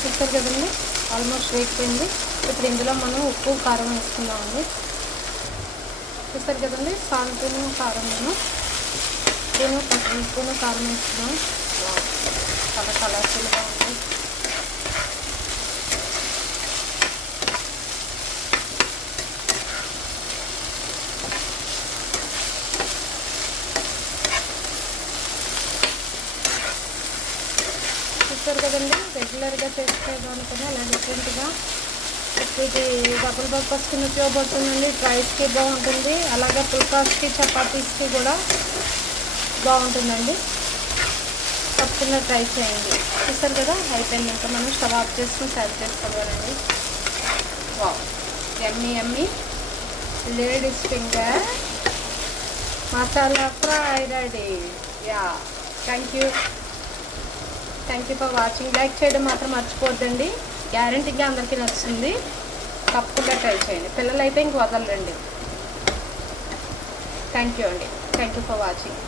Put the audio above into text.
చూస్తారు కదండి, ఆల్మోస్ట్ వేగిపోయింది. ఇప్పుడు ఇందులో మనం ఉప్పు కారం వేసుకుందామండి. చూస్తారు కదండి, సాల్ట్ను కారం ఉప్పును కారం వేసుకున్నాం. చాలా కలర్ఫుల్గా ఉంది. చూస్తారు కదండి, రెగ్యులర్గా చేసుకునేదానికన్నా అలా డిఫరెంట్గా ఇది డబుల్ పర్పస్ కింద ఉపయోగపడుతుందండి. రైస్కి బాగుంటుంది, అలాగే పుల్కాస్కి చపాతీస్కి కూడా బాగుంటుందండి. తప్పకుండా ట్రై చేయండి. చూస్తారు కదా, అయిపోయింది. ఇంకా మనం స్టవ్ ఆఫ్ చేసుకుని సర్వ్ చేసుకోవాలండి. Wow, yummy yummy ladies finger masala fry ready. Yeah, thank you for watching. Like చేయడం మాత్రం మర్చిపోద్దండి. గ్యారంటీగా అందరికీ నచ్చుతుంది. తప్పకుండా ట్రై చేయండి. పిల్లలైతే ఇంక వదలండి. థ్యాంక్ యూ అండి. Thank you for watching.